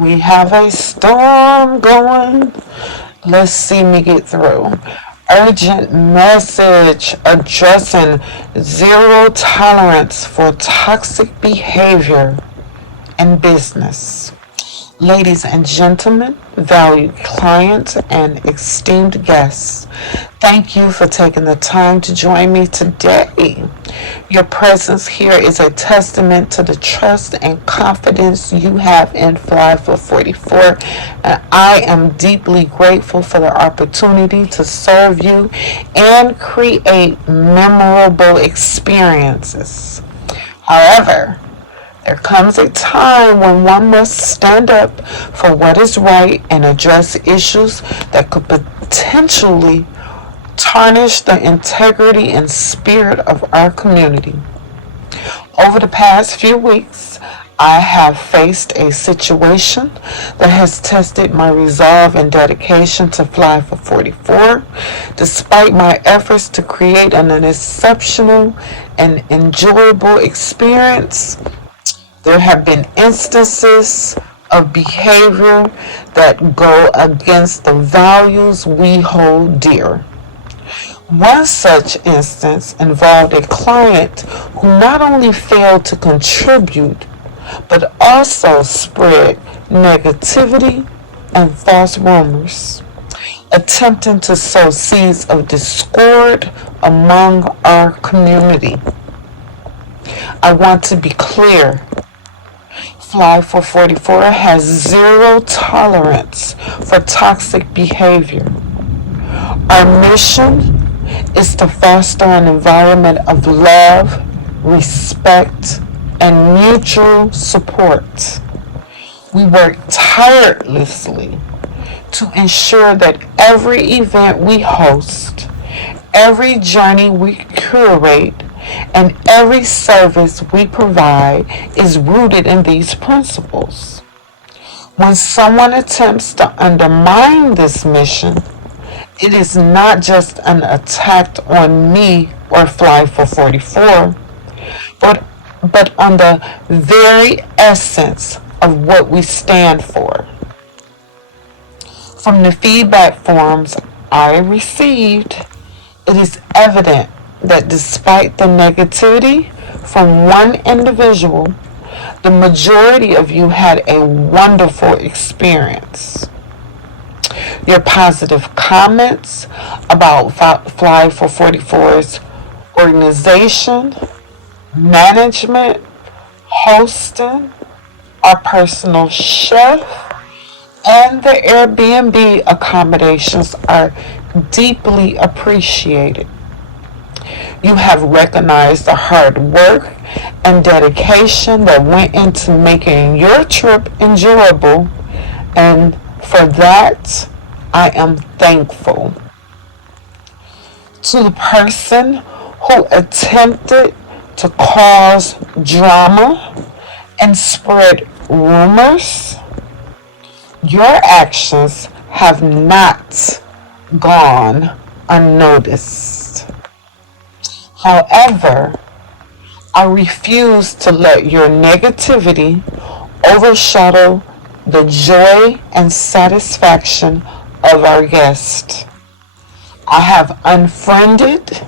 We have a storm going. Let's see me get through. Urgent message addressing zero tolerance for toxic behavior in business. Ladies and gentlemen, valued clients, and esteemed guests, thank you for taking the time to join me today. Your presence here is a testament to the trust and confidence you have in Fly for 44, and I am deeply grateful for the opportunity to serve you and create memorable experiences. However, there comes a time when one must stand up for what is right and address issues that could potentially tarnish the integrity and spirit of our community. Over the past few weeks, I have faced a situation that has tested my resolve and dedication to Fly for 44. Despite my efforts to create an exceptional and enjoyable experience, there have been instances of behavior that go against the values we hold dear. One such instance involved a client who not only failed to contribute, but also spread negativity and false rumors, attempting to sow seeds of discord among our community. I want to be clear. Fly for 44 has zero tolerance for toxic behavior. Our mission is to foster an environment of love, respect, and mutual support. We work tirelessly to ensure that every event we host, every journey we curate, and every service we provide is rooted in these principles. When someone attempts to undermine this mission, it is not just an attack on me or Fly for 44, but, on the very essence of what we stand for. From the feedback forms I received, it is evident that despite the negativity from one individual, the majority of you had a wonderful experience. Your positive comments about Fly for 44's organization, management, hosting, our personal chef, and the Airbnb accommodations are deeply appreciated. You have recognized the hard work and dedication that went into making your trip enjoyable, and for that, I am thankful. To the person who attempted to cause drama and spread rumors, your actions have not gone unnoticed. However, I refuse to let your negativity overshadow the joy and satisfaction of our guest. I have unfriended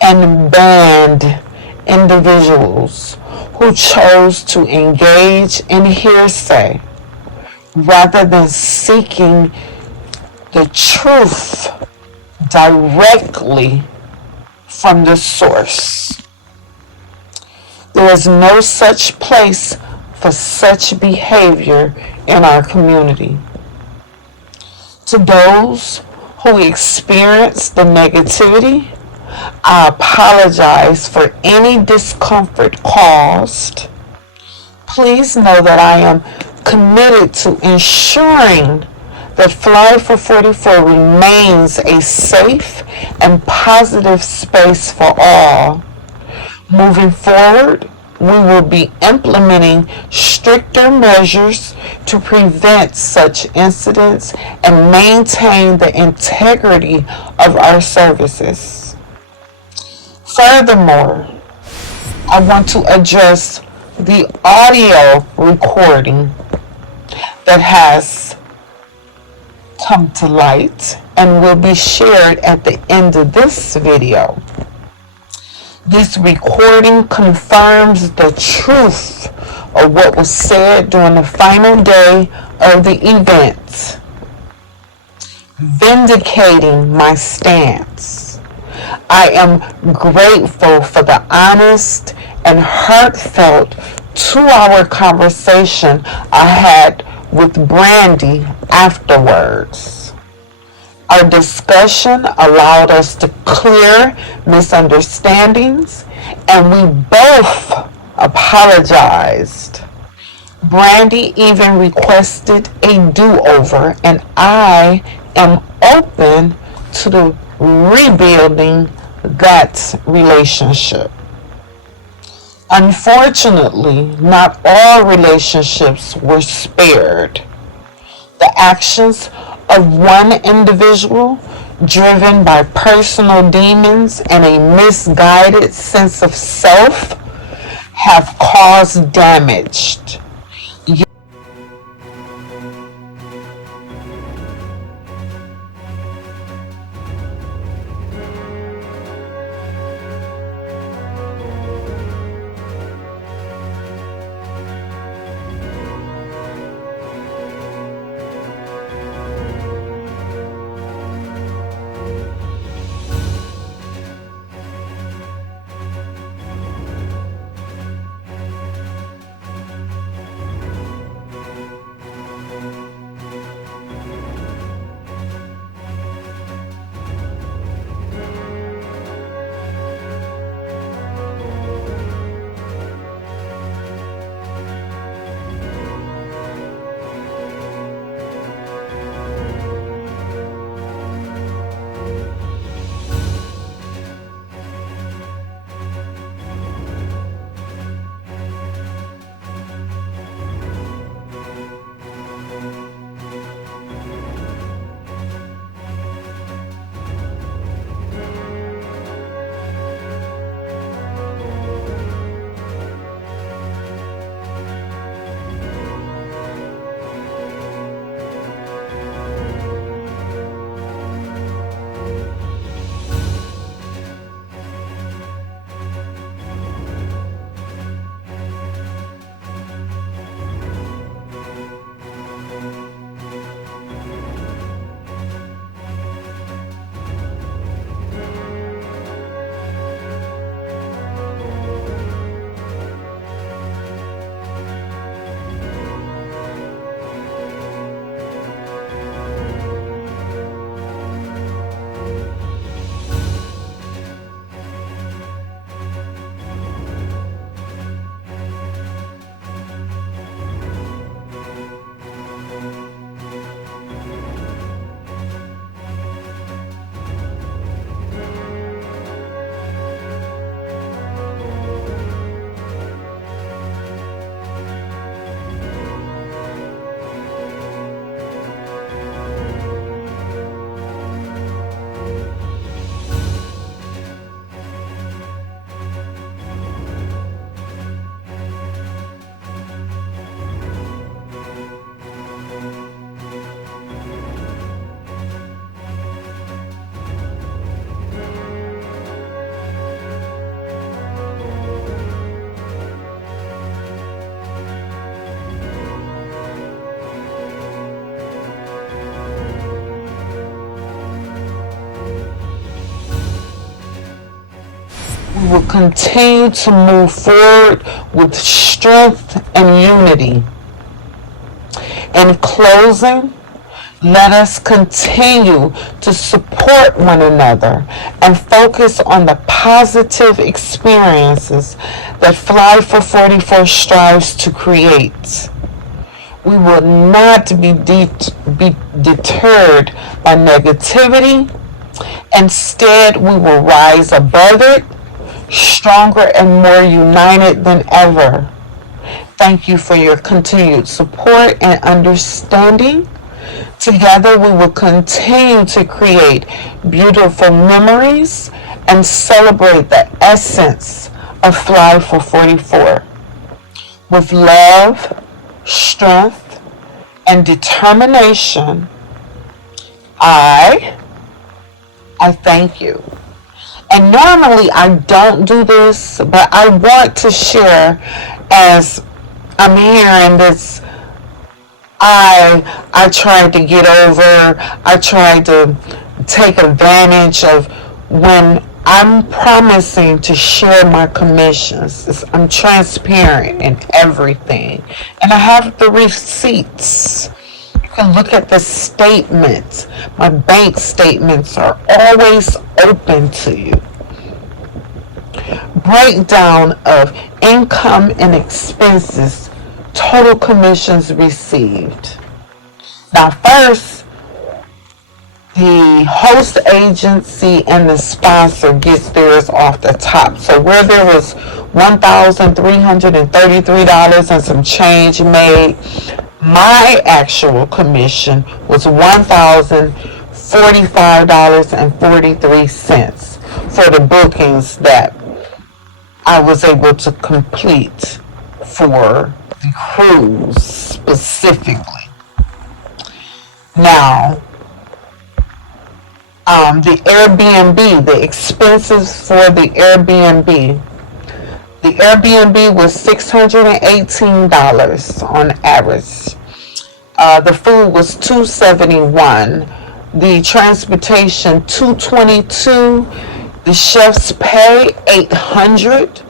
and banned individuals who chose to engage in hearsay rather than seeking the truth directly from the source. There is no such place for such behavior in our community. To those who experience the negativity, I apologize for any discomfort caused. Please know that I am committed to ensuring that Fly for 44 remains a safe and positive space for all. Moving forward, we will be implementing stricter measures to prevent such incidents and maintain the integrity of our services. Furthermore, I want to address the audio recording that has come to light and will be shared at the end of this video. This recording confirms the truth of what was said during the final day of the event, vindicating my stance. I am grateful for the honest and heartfelt 2-hour conversation I had with Brandy afterwards. Our discussion allowed us to clear misunderstandings, and we both apologized. Brandy even requested a do-over, and I am open to rebuilding that relationship. Unfortunately, not all relationships were spared. The actions of one individual, driven by personal demons and a misguided sense of self, have caused damage. We will continue to move forward with strength and unity. In closing, let us continue to support one another and focus on the positive experiences that Fly for 44 strives to create. We will not be deterred by negativity. Instead, we will rise above it, stronger and more united than ever. Thank you for your continued support and understanding. Together, we will continue to create beautiful memories and celebrate the essence of Fly for 44 with love, strength, and determination, I thank you. And normally I don't do this, but I want to share as I'm hearing this. I tried to get over, I tried to take advantage of when I'm promising to share my commissions. I'm transparent in everything. And I have the receipts. You can look at the statements. My bank statements are always open to you. Breakdown of income and expenses, total commissions received. Now, first, the host agency and the sponsor gets theirs off the top. So where there was $1,333 and some change made, my actual commission was $1,045.43 for the bookings that I was able to complete for the cruise specifically. Now, the Airbnb, the expenses for the Airbnb. The Airbnb was $618 on average. The food was $271. The transportation $222. The chef's pay $800.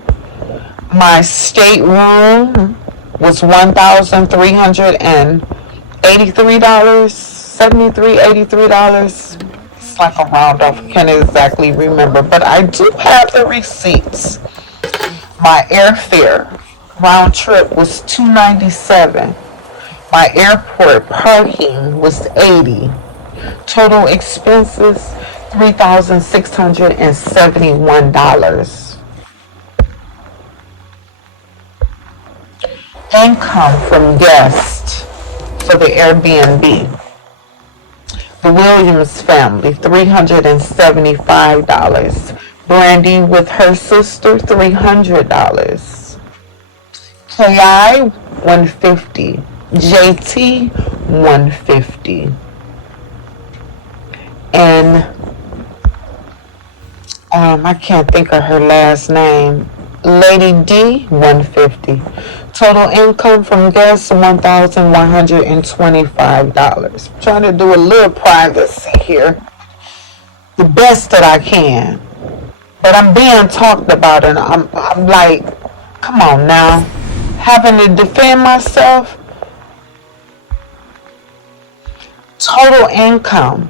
My stateroom was $1,383. $83. It's like a round off. I can't exactly remember, but I do have the receipts. My airfare round trip was $297. My airport parking was $80. Total expenses $3,671. Income from guests for the Airbnb. The Williams family, $375. Brandy with her sister, $300. KI, $150. JT, $150. And I can't think of her last name. Lady D, $150. Total income from guests, $1,125. I'm trying to do a little privacy here, the best that I can. But I'm being talked about, and I'm like, come on now, having to defend myself. Total income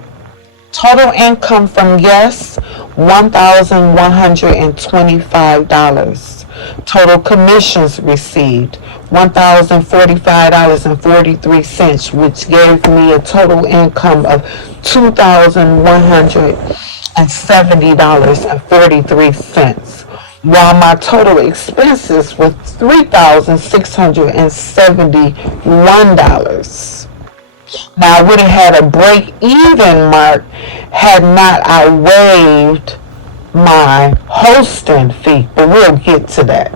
from guests, $1,125. Total commissions received, $1,045.43, which gave me a total income of $2,170.43. While my total expenses were $3,671. Now, I would have had a break-even mark had not I waived my hosting fee, but we'll get to that.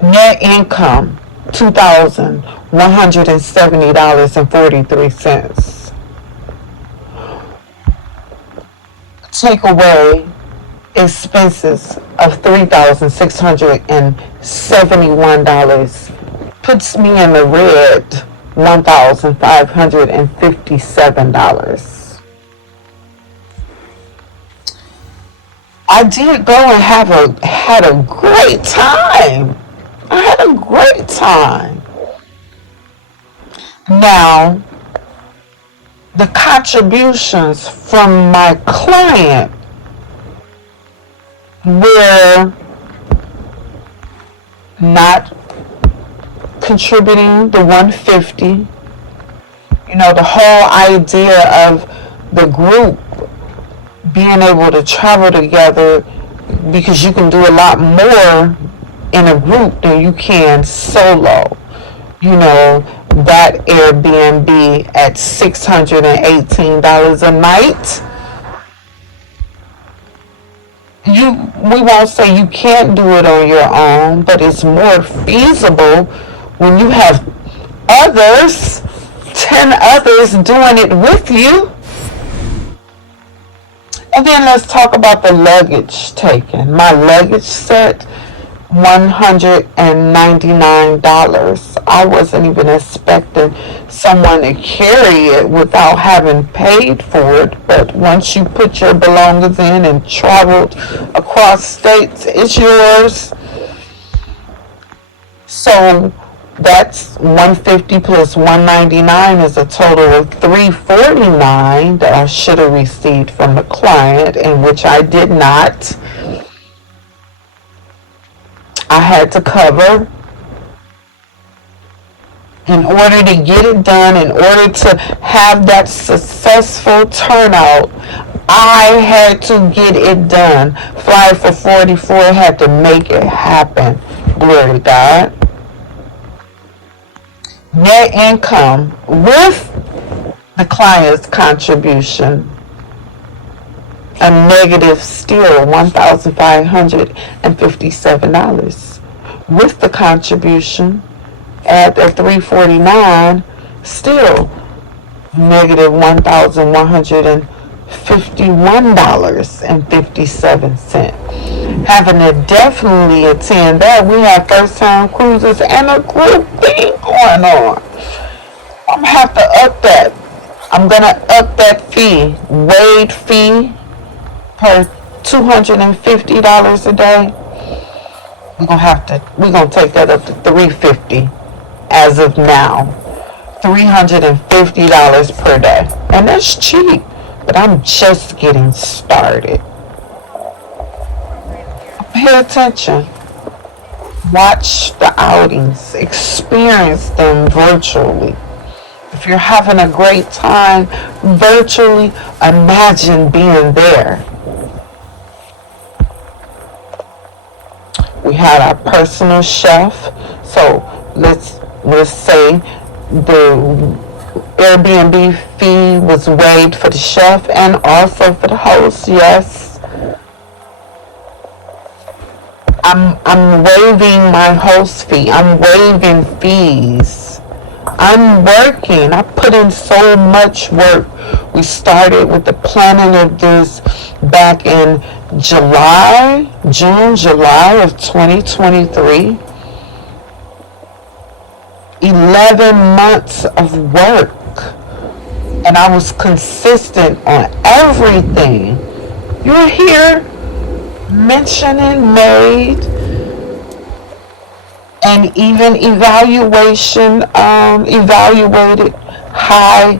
Net income, $2,170.43. Take away expenses of $3,671, puts me in the red, $1,557. I did go and had a great time. I had a great time. Now, the contributions from my client were not contributing the $150. You know, the whole idea of the group being able to travel together, because you can do a lot more in a group than you can solo. You know, that Airbnb at $618 a night. We won't say you can't do it on your own, but it's more feasible when you have others 10 others doing it with you. And then let's talk about the luggage taken. My luggage set, $199. I wasn't even expecting someone to carry it without having paid for it. But once you put your belongings in and traveled across states, it's yours. So that's 150 plus 199 is a total of 349 that I should have received from the client, in which I did not. I had to cover in order to get it done, in order to have that successful turnout. I had to get it done. Fly for 44 had to make it happen. Glory to God. Net income with the client's contribution, a negative still $1,557. With the contribution, add the 349, still negative $1,151.57. Having to definitely attend that. We have first time cruises and a group thing going on. I'm gonna have to up that. I'm gonna up that fee, Wade fee, per $250 a day. We're gonna take that up to $350 as of now. $350 per day. And that's cheap, but I'm just getting started. Pay attention. Watch the outings. Experience them virtually. If you're having a great time virtually, imagine being there. We had our personal chef. So let's say the Airbnb fee was waived for the chef and also for the host. Yes. I'm waiving my host fee. I'm waiving fees. I'm working. I put in so much work. We started with the planning of this back in July of 2023. 11 months of work. And I was consistent on everything. You're here mentioning made and even evaluated high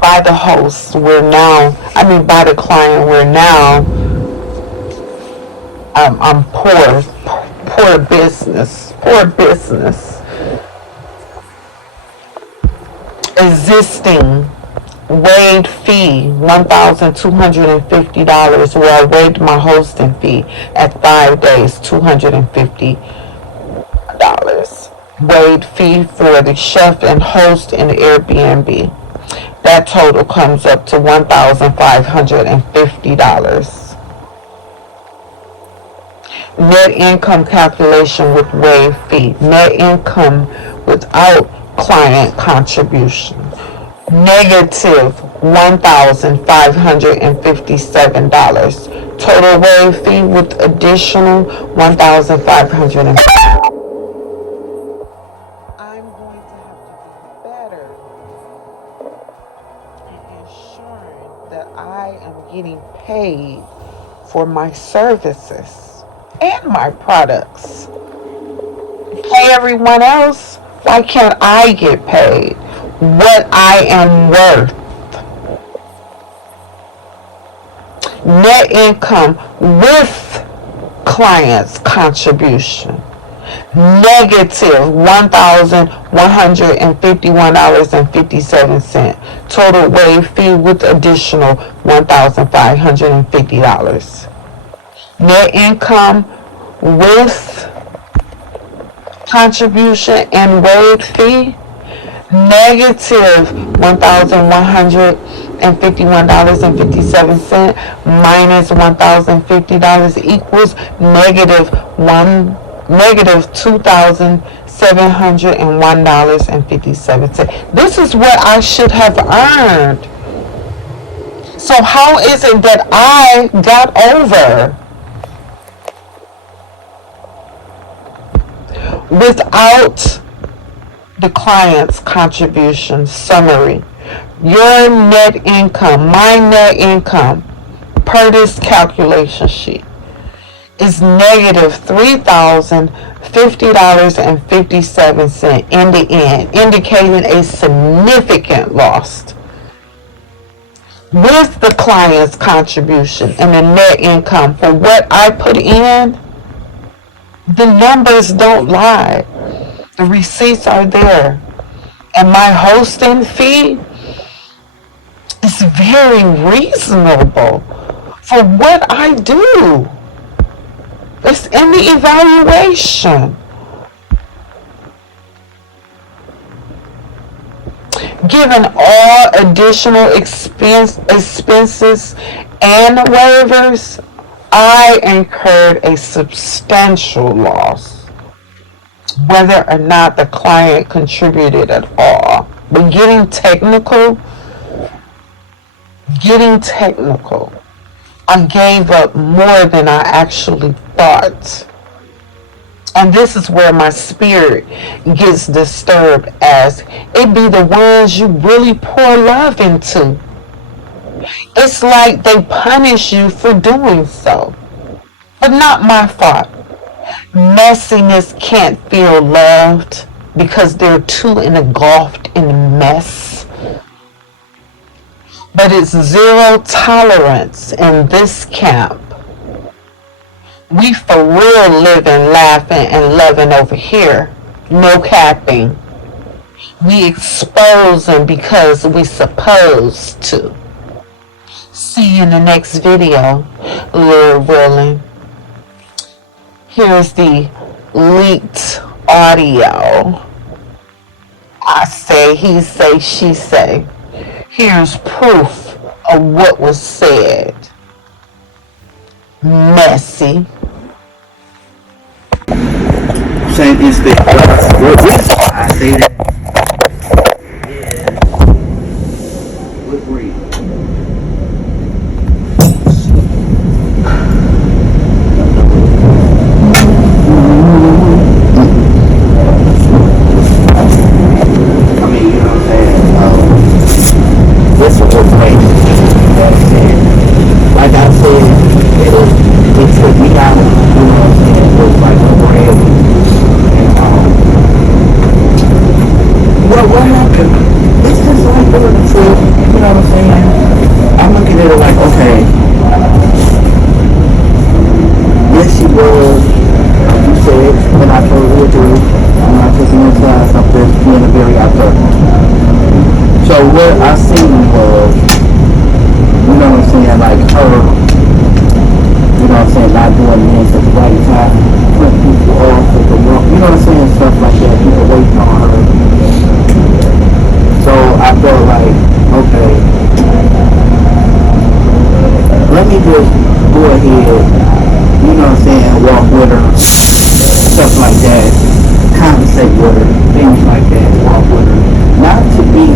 by the host. By the client, we're now, I'm poor business. Existing waived fee, $1,250, where I waived my hosting fee at 5 days, $250. Waived fee for the chef and host in Airbnb. That total comes up to $1,550. Net income calculation with waived fee. Net income without client contribution. Negative $1,557. Total waive fee with additional $1,500. I'm going to have to be better in ensuring that I am getting paid for my services and my products. Pay everyone else. Why can't I get paid what I am worth? Net income with client's contribution. Negative $1,151.57. Total waive fee with additional $1,550. Net income with contribution and waive fee, negative $1,151.57 minus $1,050 equals negative $2,600. $701.57. This is what I should have earned. So how is it that I got over without the client's contribution summary? Your net income, my net income, per this calculation sheet, is negative $3,050.57 in the end, indicating a significant loss. With the client's contribution and the net income for what I put in, the numbers don't lie. The receipts are there. And my hosting fee is very reasonable for what I do. It's in the evaluation. Given all additional expenses and waivers, I incurred a substantial loss, whether or not the client contributed at all. But getting technical, I gave up more than I actually thought. And this is where my spirit gets disturbed, as it be the ones you really pour love into. It's like they punish you for doing so. But not my fault. Messiness can't feel loved because they're too engulfed in mess. But it's zero tolerance in this camp. We for real living, laughing, and loving over here. No capping. We exposing because we supposed to. See you in the next video, Lord willing. Here's the leaked audio. I say, he say, she say. Here's proof of what was said. Messy. Same instinct. What reason I say that is what reason? I mean, you know what I'm saying? This is what makes it. Like I said, it took me out, you know what I'm saying? It was like a brand. Well, what happened? It's just like the truth, you know what I'm saying? I'm looking at it like, okay, yes, she was, like you said, and I totally agree. I'm not taking this as something being a very output. So what I seen was, you know what I'm saying, like her, you know what I'm saying, not doing things at the right time, putting people off with the wrong, you know what I'm saying, stuff like that, people waiting on her. So I felt like, okay, let me just go ahead, you know what I'm saying, walk with her, stuff like that, conversate with her, things like that, walk with her. Not to be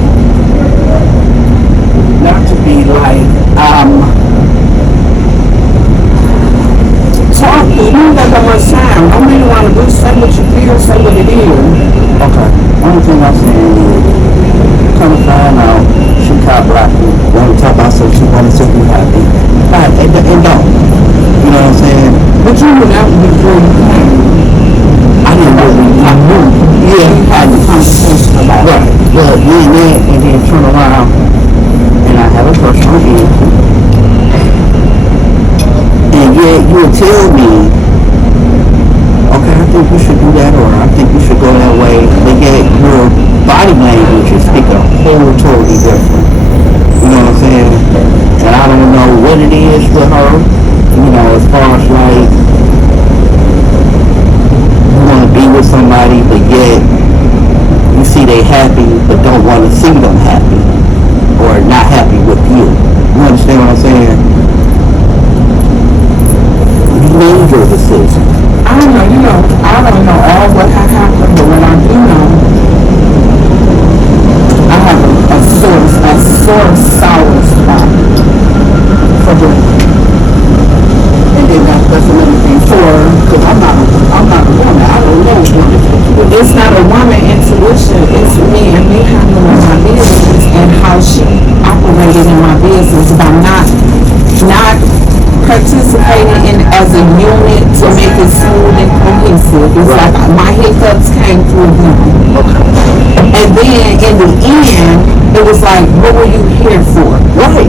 like, talk, you don't got that much time. I really want to do, say what you feel, say what it is. Okay. Only thing I'm saying is, come to find out, she cop blocking. Want to talk about so she want to see you happy. It don't. You know what I'm saying? But you went out before you came. I didn't really, I knew. Yeah, I had the conversation about it. Right. But you and then turn around, and I have a personal vehicle. And yet you would tell me, okay, I think we should do that, or I think we should go that way. But yet your body language is speaking a whole totally different. You know what I'm saying? And I don't know what it is with her, you know, as far as like, you want to be with somebody, but yet you see they happy, but don't want to see them happy, or not happy with you. You understand what I'm saying? You made your decision. don't know, I don't know all what had happened, but what I do know, I have a sore sour spot for the, and then that's another thing because I'm not a woman. I don't know women. It's not a woman intuition. It's me and me handling my business and how she operated in my business by not participating in as a unit to make it smooth and cohesive. It's like my hiccups came through him. And then in the end, it was like, what were you here for? Right.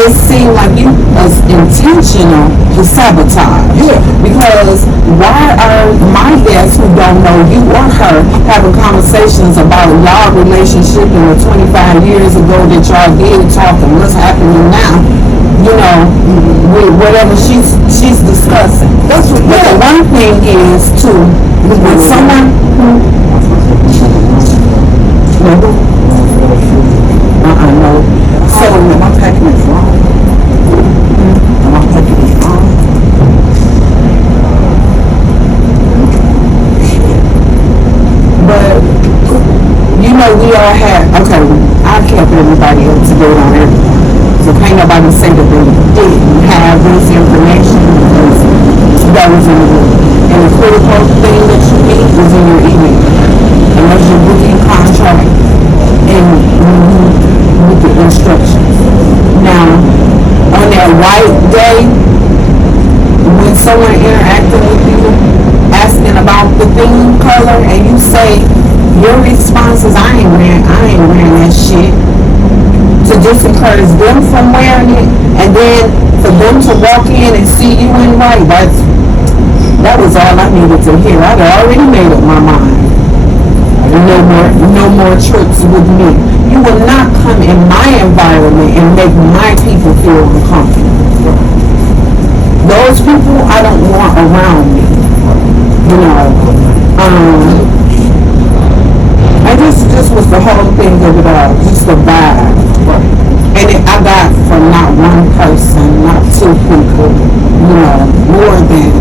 It seemed like you was intentional to sabotage. Yeah. Because why are my guests who don't know you or her having conversations about y'all relationship and the 25 years ago that y'all did talk and what's happening now? With whatever she's discussing. That's what. But the one thing is too, when someone no. So am I packing it wrong? Am I packing it wrong? But we all had I kept everybody up to date on everything. So can't nobody say that they didn't have this information because that was in the and the critical thing that you need was in your email. Unless you're booking contract and with the instructions. Now, on that white day, when someone interacting with you, asking about the theme color, and you say your response is, I ain't wearing that shit. To disencourage them from wearing it, and then for them to walk in and see you in white, that was all I needed to hear. I'd already made up my mind. No more trips with me. You will not come in my environment and make my people feel uncomfortable. Those people I don't want around me. And this was the whole thing of it all, just the vibe. And I got from not one person, not two people, more than,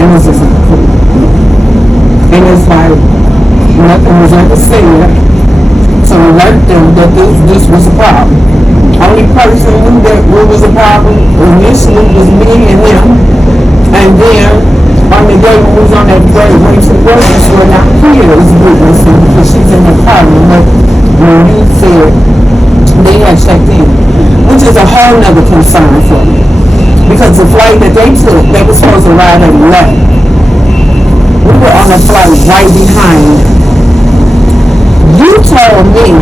and this isn't cool. And it's like, nothing was ever said to alert them that this was a problem. Only person knew that it was a problem initially was me and them. And then on the day when we was on that great way to the grocery store, now here is witnessing because she's in the car when you said they had checked in, which is a whole nother concern for me. Because the flight that they took, they were supposed to ride at 11. We were on a flight right behind. You told me,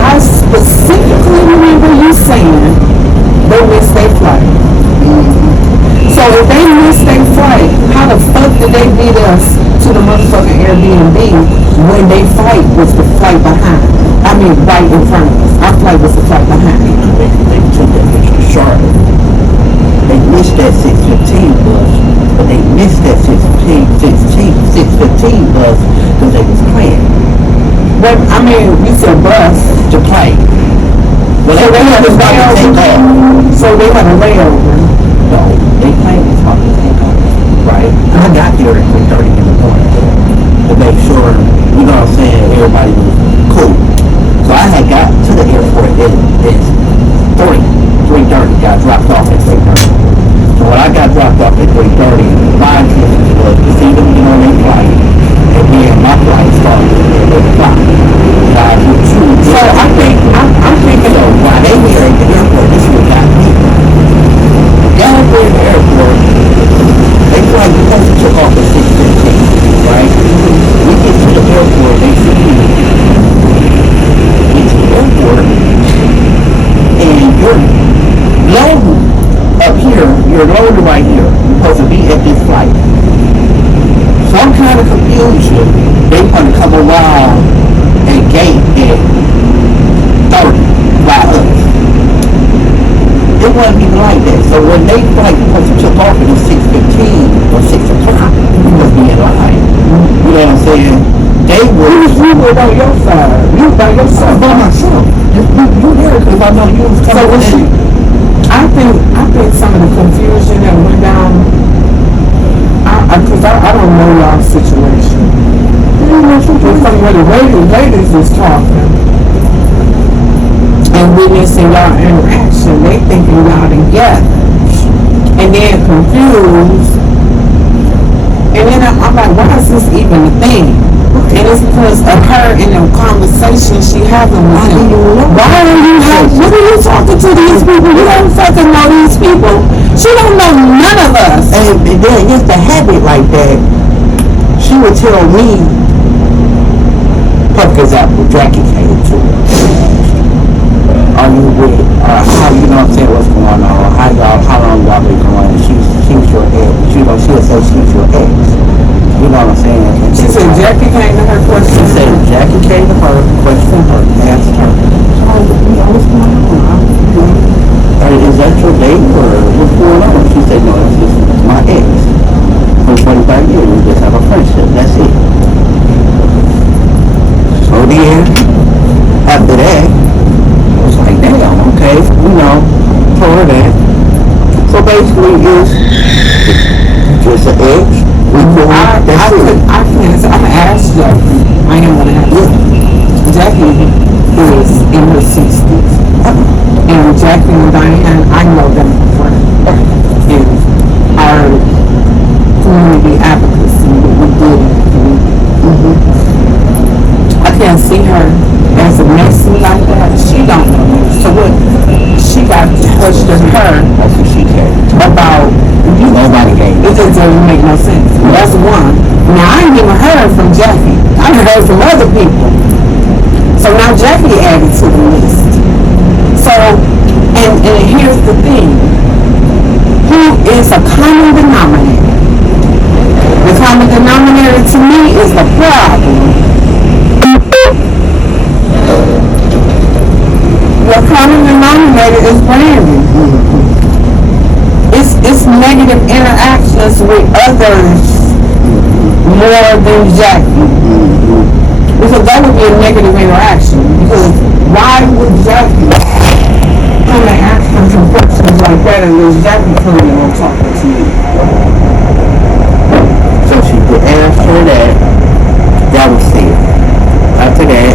I specifically remember you saying they missed their flight. So if they missed their flight, how the fuck did they beat us to the motherfucking Airbnb when their flight was the flight behind? I mean, right in front of us. Our flight was the flight behind. They took that picture to Charlotte. They missed that 6:15 bus, but they missed that 6:15 bus because they was playing. But I mean, you said bus to play. Well, so they had a layover. So they had a layover. No, they planned this about to take off. Right? I got there at 3:30 in the morning to make sure, what I'm saying, everybody was cool. So I had got to the airport at 3:30. Got dropped off at 3:30. So when I got dropped off at 3:30, my intention was to see them get on their flight, and then my flight started at 8 o'clock. So I'm thinking, so while they were at the airport, this was got me. Down there at the airport, they flight supposed to took off at 6:15, right? We get to the airport, they see me. Get to the airport, and you're loading up here, you're loaded right here. You're supposed to be at this flight. Some kind of confusion, they want to come around and gate at 30 by us. It wasn't even like that. So when they flight supposed to took off at 6:15 or 6 o'clock, we must be in line. You know what I'm saying? They were. You were on your side. You were by yourself. By myself. You there because I know you was coming. So I think some of the confusion that went down Because I don't know y'all's situation. From where the ladies is talking and witnessing y'all interaction, they thinking y'all together. And then confused. And then I'm like, why is this even a thing? And it's because of her in the conversation she having with him. What are you talking to these people? You don't fucking know these people. She don't know none of us. And then just a habit like that, she would tell me, for example, Jackie came to her. Are you with, how you know what I'm saying, what's going on, how long y'all been going, she's your ex, she'll say she's your ex, you know what I'm saying? And She said Jackie came to her question. She said Jackie came to her, questioned her, asked her, oh, you know, what's going on? Is that your date or what's going on? She said, no, this is my ex. For 25 years, we just have a friendship, that's it. So then, after that, I was like, damn, okay, you know, told her that. So basically, it's just an ex. I can't. I'm gonna ask Jackie. I ain't gonna ask. Yeah. Jackie is in her 60s, and Jackie and Diane, I know them for in our community advocacy that we did in the community. I can't see her as a messy like that. She don't know me. So what? She got to question her. That's what she said. About nobody gave it just doesn't make no sense. That's one. Now I ain't even heard from Jackie. I heard from other people. So now Jackie added to the list. So and here's the thing. Who is a common denominator? The common denominator to me is the problem. The common denominator is Brandon. It's negative interactions with others more than Jackie. Because that would be a negative interaction. Because why would Jackie come and ask her some questions like that and then Jackie coming and talking to you? So she did ask her that. That was it. After that,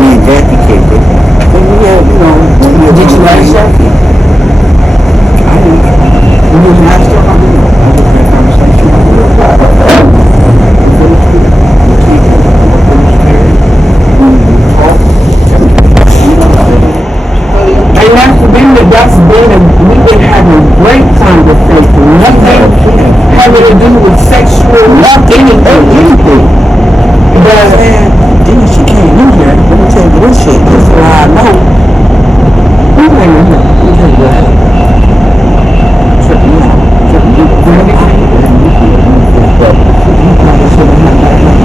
me and Jackie kicked it. And we had, you know, Did you ask Jackie? I did. You didn't ask her? I was in a conversation with her. And we've been having great conversation. Nothing having to do with sexual, anything. But then she came in here, let me tell you this shit, this is why I know. who came in here? Who came in here? Tripping out. Tripping out. Brandy came in here. You probably should have had that.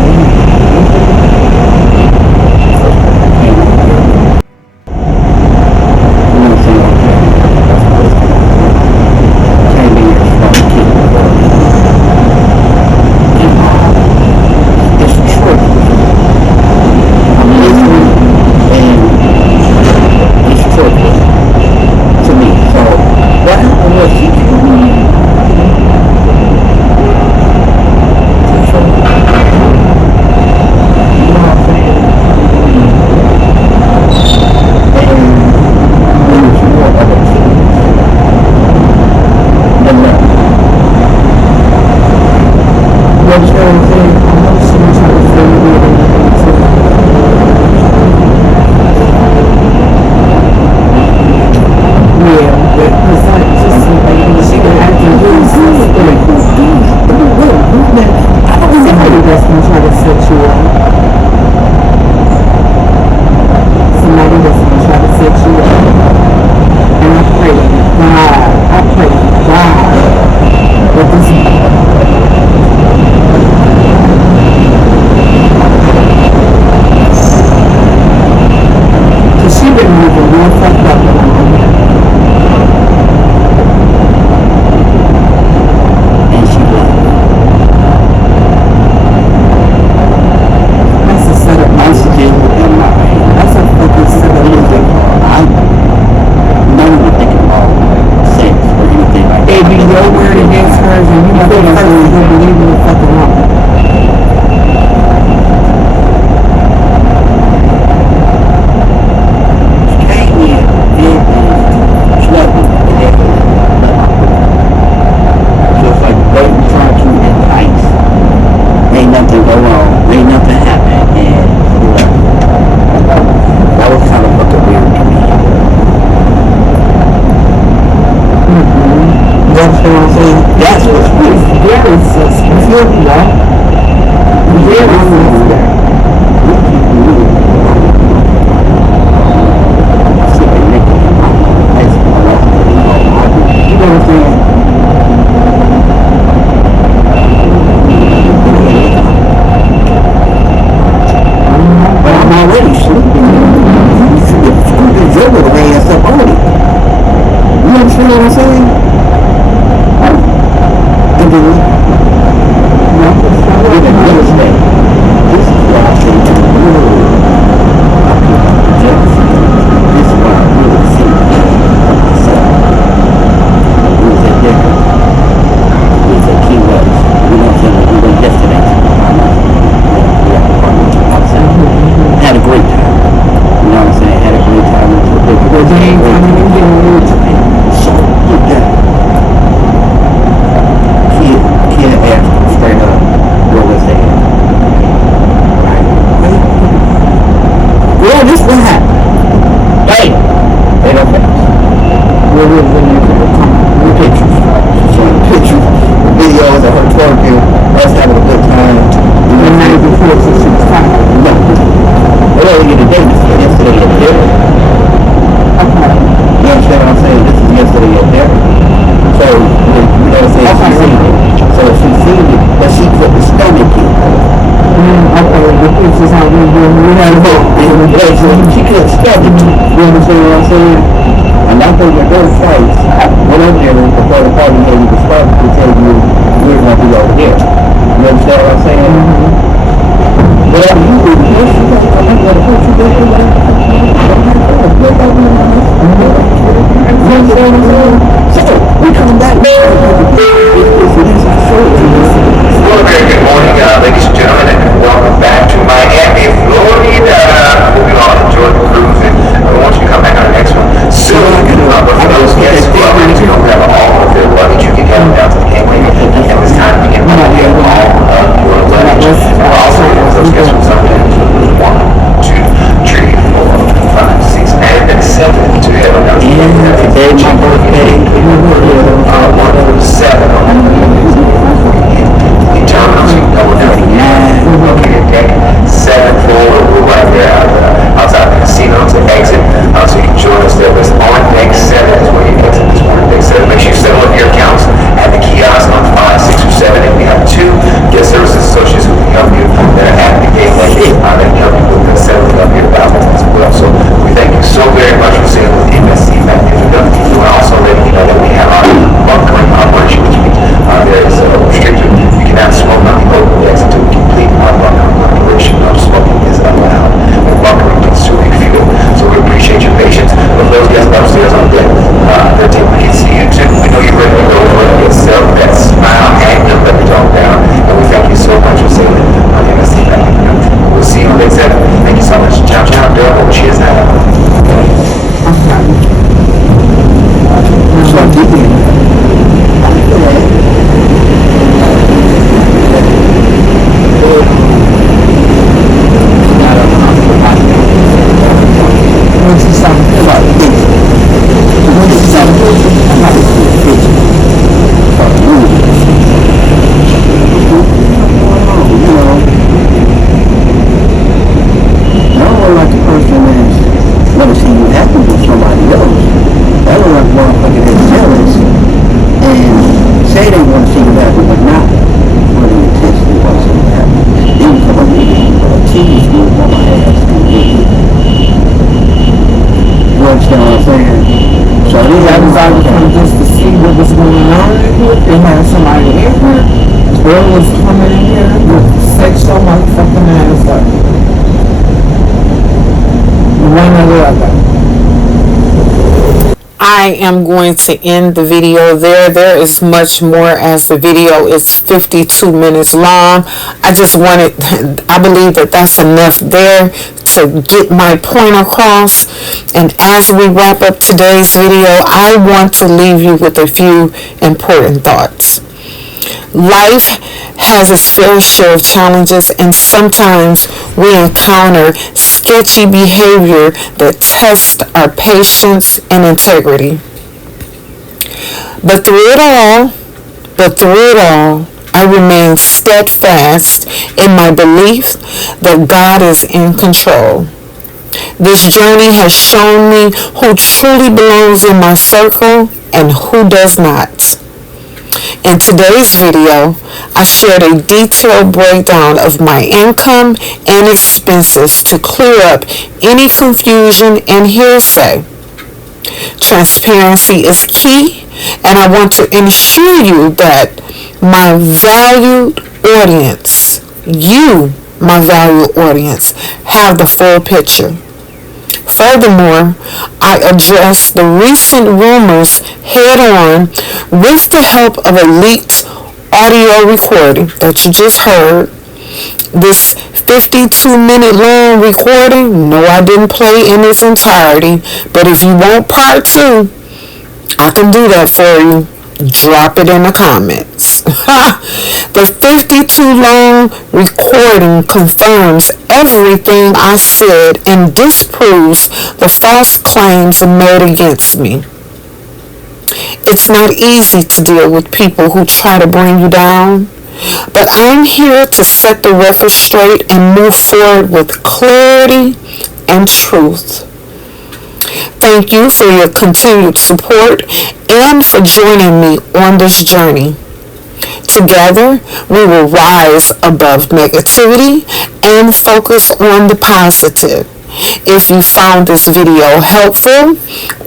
nothing go wrong, ain't nothing happen, and you know, that was kind of fucking weird to me. You understand what I'm saying? That's what's weird. Very suspicious, yeah. Very suspicious. You know what I'm saying? But I'm already sleeping. You should get your little ass up on it. You understand what I'm saying? And then, no, this is why I say to the world, this is why I really see myself. We was at dinner. We was at Key West. You know what I'm saying? We went yesterday to the apartment. We had an apartment outside. Had a great time. You know what I'm saying? Had a great time. Well, they ain't coming in getting real time. So, look at that. Kid asked him straight up, what was they at? Right? Well, this what happened. Hey! They don't fix. We're living in pictures. Showing pictures, videos of her twerking, us having a good time. The night before, so she was tired. No. Earlier today, this is yesterday at dinner. You understand what I'm saying? This is yesterday at dinner. So, you know what I'm saying? She seen it. So she seen it, but she couldn't stomach it. Okay, the pictures how we had a vote. She couldn't stomach it. You understand what I'm saying? And I think that those fights, went over there before the party had even started to tell you we're going to be over there. You understand what I'm saying? Whatever you do, yes, you got to come up with a picture there. You understand what I'm saying? So, we coming back now. Well, very good morning, ladies and gentlemen, and welcome back to Miami, Florida. Hope you all enjoyed the cruise, and I want you to come back on the next one soon. But for those guests who are ready to go grab all of their luggage, you can head on down to the Gateway at this time. You can get all of your luggage. And we're also here for those guests from Sunday. 1, 2, 3, 4, 5, 6, and 7 to head on down to the Gateway. Today, my birthday. 1, 7. Terminals, you can go with 39, located deck 7th floor. We're right there outside the casino to exit. So you can join us there. It's on deck 7 is where you exit this morning. Deck 7. Make sure you settle up your accounts at the kiosk on 5, 6, or 7. And we have 2 guest services associates who can help you that are at the gateway. They can help you with the settling up your balance as well. So we thank you so very much for saying with MSC Magnificent. We're also letting you know that we have our bunkering operation, which means there is restricted. You cannot smoke on the open decks until we complete our bunkering operation. No smoking is allowed. And bunkering consuming fuel. So we appreciate your patience. But those guys upstairs on deck 13, we can see you too. We know you're ready to go for yourself. That smile and your let me talk down. And we thank you so much for sailing on MSC Magnificent. We'll see you on deck 7. Thank you so much. Ciao, ciao, double. Cheers now. So, I am going to end the video there. There is much more as the video is 52 minutes long. I believe that that's enough there to get my point across. And as we wrap up today's video, I want to leave you with a few important thoughts. Life has its fair share of challenges, and sometimes we encounter sketchy behavior that tests our patience and integrity. But through it all, I remain steadfast in my belief that God is in control. This journey has shown me who truly belongs in my circle and who does not. In today's video, I shared a detailed breakdown of my income and expenses to clear up any confusion and hearsay. Transparency is key, and I want to ensure you that my valued audience, my valued audience, have the full picture. Furthermore, I address the recent rumors head on with the help of a leaked audio recording that you just heard. This 52-minute long recording, no, I didn't play in its entirety, but if you want part 2, I can do that for you. Drop it in the comments. The 52-long recording confirms everything I said and disproves the false claims made against me. It's not easy to deal with people who try to bring you down, but I'm here to set the record straight and move forward with clarity and truth. Thank you for your continued support and for joining me on this journey. Together, we will rise above negativity and focus on the positive. If you found this video helpful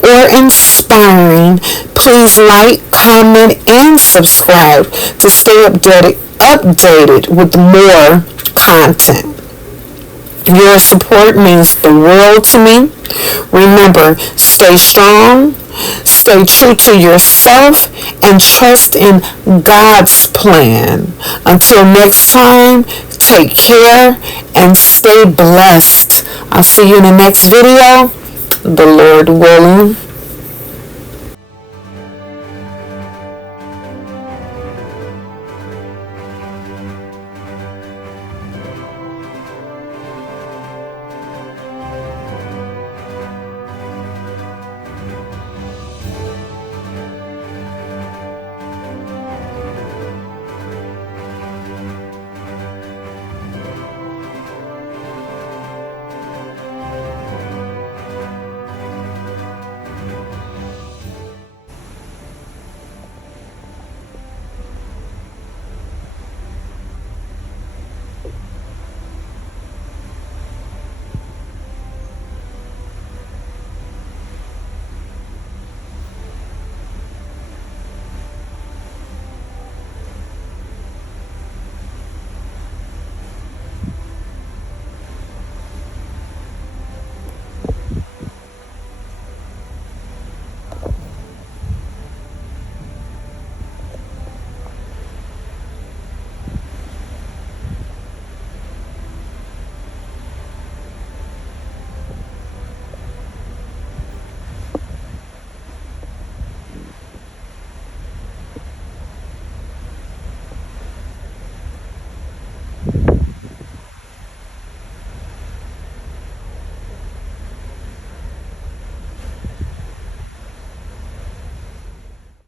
or inspiring, please like, comment, and subscribe to stay updated with more content. Your support means the world to me. Remember, stay strong, stay true to yourself, and trust in God's plan. Until next time, take care and stay blessed. I'll see you in the next video, the Lord willing.